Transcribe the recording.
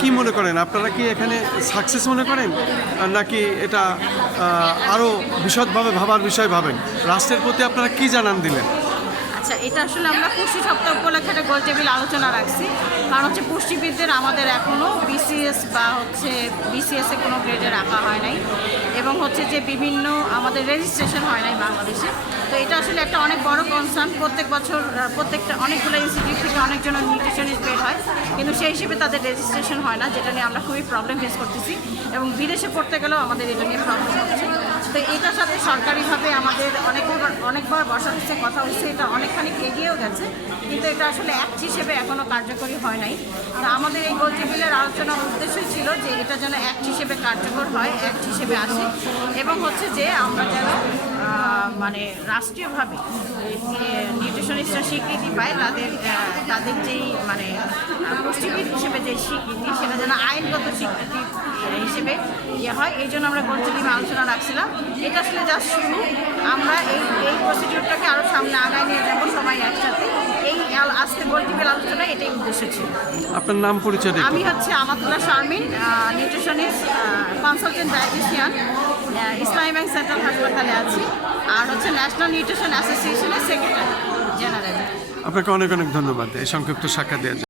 কি মনে করেন, আপনারা কি এখানে সাকসেস মনে করেন, নাকি এটা আরও বিশদভাবে ভাবার বিষয় ভাবেন? রাষ্ট্রের প্রতি আপনারা কি জানান দিলেন? আচ্ছা, এটা আসলে আমরা পুষ্টি সপ্তাহ উপলক্ষে একটা গোল টেবিল আলোচনা রাখছি। কারণ হচ্ছে পুষ্টিবিদদের আমাদের এখনও বিসিএস বা হচ্ছে বিসিএসে কোনো গ্রেডে রাখা হয় নাই, এবং হচ্ছে যে বিভিন্ন আমাদের রেজিস্ট্রেশন হয় নাই বাংলাদেশে। তো এটা আসলে একটা অনেক বড় কনসার্ন। প্রত্যেক বছর প্রত্যেকটা অনেকগুলো ইনস্টিটিউট থেকে অনেকজন নিউট্রিশনিস্ট বের হয়, কিন্তু সেই হিসেবে তাদের রেজিস্ট্রেশন হয় না, যেটা নিয়ে আমরা খুবই প্রবলেম ফেস করতেছি, এবং বিদেশে পড়তে গেলেও আমাদের এটা নিয়ে প্রবলেম হচ্ছে। তো এটার সাথে সরকারিভাবে আমাদের অনেকবার বসা হচ্ছে, কথা হচ্ছে, এটা অনেকখানি এগিয়েও গেছে, কিন্তু এটা আসলে অ্যাক্ট হিসেবে এখনও কার্যকরী হয় নাই। তো আমাদের এই গোল টেবিলের আলোচনার উদ্দেশ্যই ছিল যে এটা যেন অ্যাক্ট হিসেবে কার্যকর হয়, অ্যাক্ট হিসেবে আসে, এবং হচ্ছে যে আমরা যেন মানে রাষ্ট্রীয়ভাবে নিউট্রিশনিস্টরা স্বীকৃতি পায়, তাদের যেই মানে পুষ্টিবিদ হিসেবে যে স্বীকৃতি, সেটা যেন আইনগত স্বীকৃতি হিসেবে ইয়ে হয়। এই জন্য আমরা গোল টেবিল আলোচনা রাখছিলাম। এটা আসলে জাস্ট শুরু। আমরা এই প্রসিডিউরটাকে আরও সামনে আগায় নিয়ে যাবো সবাই একসাথে। এই আজকে গোল টেবিল আলোচনা এটাই উদ্দেশ্য ছিল। আপনার নাম পরিচয়? আমি হচ্ছে Amatullah Sharmin, nutritionist, consultant dietician, ইসলামী ব্যাংক সেন্ট্রাল হাসপাতালে আছি, আর হচ্ছে ন্যাশনাল নিউট্রিশন অ্যাসোসিয়েশনের সেক্রেটারি জেনারেল। আপনাকে অনেক অনেক ধন্যবাদ এই সংক্ষিপ্ত সাক্ষাৎ দেওয়ার জন্য।